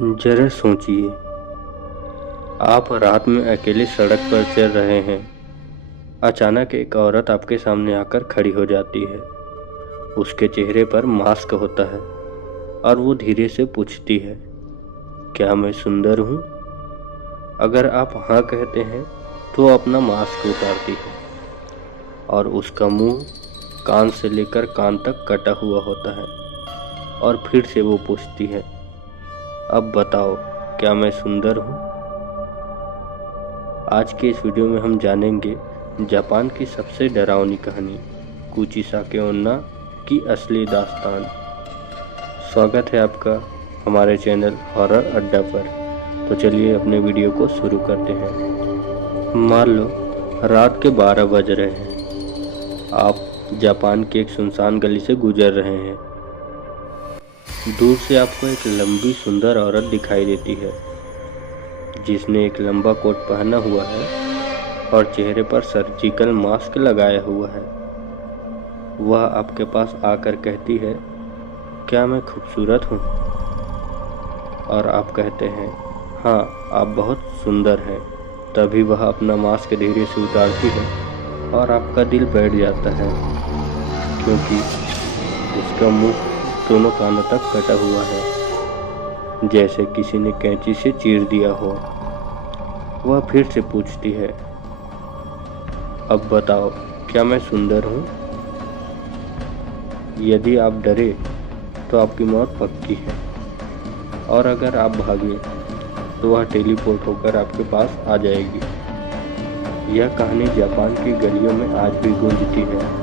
जरा सोचिए, आप रात में अकेले सड़क पर चल रहे हैं। अचानक एक औरत आपके सामने आकर खड़ी हो जाती है। उसके चेहरे पर मास्क होता है और वो धीरे से पूछती है, क्या मैं सुंदर हूँ? अगर आप हाँ कहते हैं तो वो अपना मास्क उतारती है और उसका मुंह कान से लेकर कान तक कटा हुआ होता है। और फिर से वो पूछती है, अब बताओ, क्या मैं सुंदर हूँ? आज के इस वीडियो में हम जानेंगे जापान की सबसे डरावनी कहानी कुचिसाके ओन्ना की असली दास्तान। स्वागत है आपका हमारे चैनल हॉरर अड्डा पर। तो चलिए अपने वीडियो को शुरू करते हैं। मान लो रात के 12 बज रहे हैं। आप जापान की एक सुनसान गली से गुजर रहे हैं। दूर से आपको एक लंबी सुंदर औरत दिखाई देती है जिसने एक लंबा कोट पहना हुआ है और चेहरे पर सर्जिकल मास्क लगाया हुआ है। वह आपके पास आकर कहती है, क्या मैं खूबसूरत हूँ? और आप कहते हैं, हाँ, आप बहुत सुंदर हैं। तभी वह अपना मास्क धीरे से उतारती है और आपका दिल बैठ जाता है, क्योंकि उसका मुंह दोनों कानों तक कटा हुआ है, जैसे किसी ने कैंची से चीर दिया हो। वह फिर से पूछती है, अब बताओ, क्या मैं सुंदर हूँ? यदि आप डरे तो आपकी मौत पक्की है, और अगर आप भागे तो वह टेलीपोर्ट होकर आपके पास आ जाएगी। यह कहानी जापान की गलियों में आज भी गूंजती है।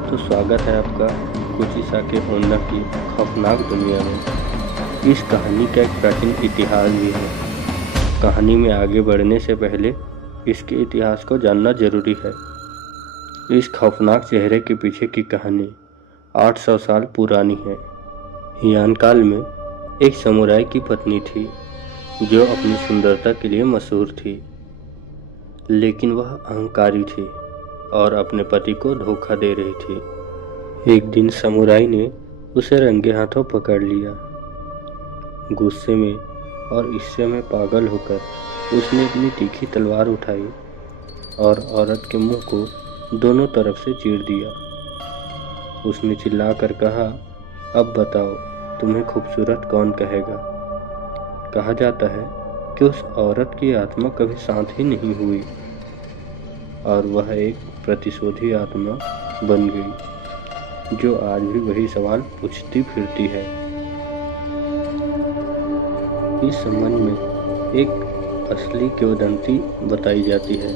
तो स्वागत है आपका कुचिसाके ओन्ना की खौफनाक दुनिया में। इस कहानी का एक प्राचीन इतिहास भी है। कहानी में आगे बढ़ने से पहले इसके इतिहास को जानना जरूरी है। इस खौफनाक चेहरे के पीछे की कहानी 800 साल पुरानी है। हियान काल में एक समुराई की पत्नी थी जो अपनी सुंदरता के लिए मशहूर थी, लेकिन वह अहंकारी थी और अपने पति को धोखा दे रही थी। एक दिन समुराई ने उसे रंगे हाथों पकड़ लिया। गुस्से में और ईर्ष्या में पागल होकर उसने अपनी तीखी तलवार उठाई और औरत के मुंह को दोनों तरफ से चीर दिया। उसने चिल्लाकर कहा, अब बताओ, तुम्हें खूबसूरत कौन कहेगा? कहा जाता है कि उस औरत की आत्मा कभी शांत ही नहीं हुई और वह एक प्रतिशोधी आत्मा बन गई जो आज भी वही सवाल पूछती फिरती है। इस संबंध में एक असली किंवदंती बताई जाती है,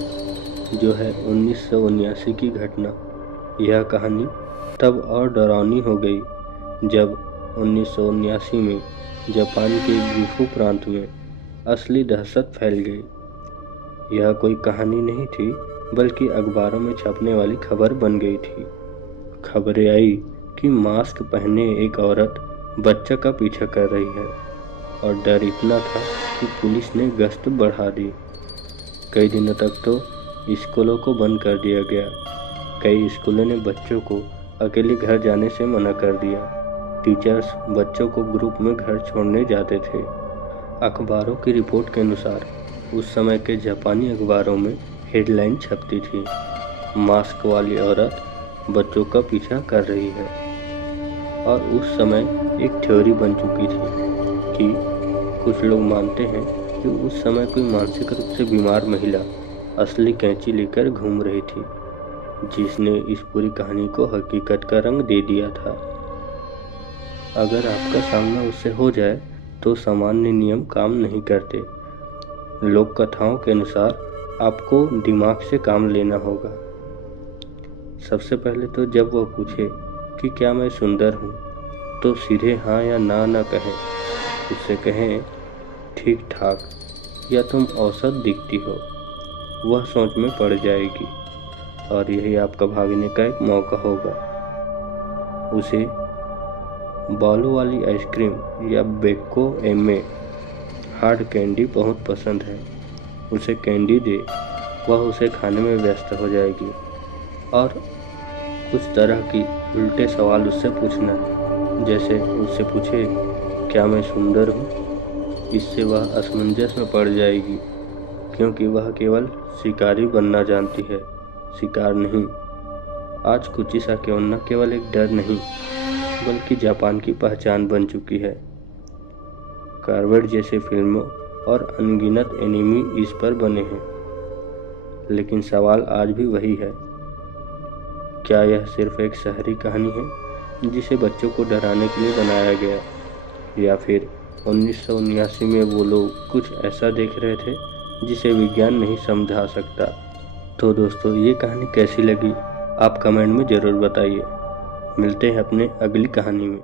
जो है 1979 की घटना। यह कहानी तब और डरावनी हो गई जब 1979 में जापान के गिफू प्रांत में असली दहशत फैल गई। यह कोई कहानी नहीं थी, बल्कि अखबारों में छपने वाली खबर बन गई थी। खबरें आई कि मास्क पहने एक औरत बच्चा का पीछा कर रही है, और डर इतना था कि पुलिस ने गश्त बढ़ा दी। कई दिनों तक तो स्कूलों को बंद कर दिया गया। कई स्कूलों ने बच्चों को अकेले घर जाने से मना कर दिया। टीचर्स बच्चों को ग्रुप में घर छोड़ने जाते थे। अखबारों की रिपोर्ट के अनुसार उस समय के जापानी अखबारों में हेडलाइन छपती थी, मास्क वाली औरत बच्चों का पीछा कर रही है। और उस समय एक थ्योरी बन चुकी थी कि कुछ लोग मानते हैं कि उस समय कोई मानसिक रूप से बीमार महिला असली कैंची लेकर घूम रही थी, जिसने इस पूरी कहानी को हकीकत का रंग दे दिया था। अगर आपका सामना उससे हो जाए तो सामान्य नियम काम नहीं करते। लोक कथाओं के अनुसार आपको दिमाग से काम लेना होगा। सबसे पहले तो जब वह पूछे कि क्या मैं सुंदर हूँ, तो सीधे हाँ या ना न कहें। उससे कहें, ठीक ठाक, या तुम औसत दिखती हो। वह सोच में पड़ जाएगी और यही आपका भागने का एक मौका होगा। उसे बालों वाली आइसक्रीम या बेको एमे हार्ड कैंडी बहुत पसंद है। उसे कैंडी दे, वह उसे खाने में व्यस्त हो जाएगी और कुछ तरह की उल्टे सवाल उससे पूछना, जैसे उससे पूछे, क्या मैं सुंदर हूँ? इससे वह असमंजस में पड़ जाएगी, क्योंकि वह केवल शिकारी बनना जानती है, शिकार नहीं। आज कुचिसा केवल न केवल एक डर नहीं, बल्कि जापान की पहचान बन चुकी है। कार्बेट जैसे फिल्मों और अनगिनत एनिमी इस पर बने हैं, लेकिन सवाल आज भी वही है, क्या यह सिर्फ एक शहरी कहानी है जिसे बच्चों को डराने के लिए बनाया गया, या फिर 1979 में वो लोग कुछ ऐसा देख रहे थे जिसे विज्ञान नहीं समझा सकता? तो दोस्तों, ये कहानी कैसी लगी आप कमेंट में ज़रूर बताइए। मिलते हैं अपने अगली कहानी में।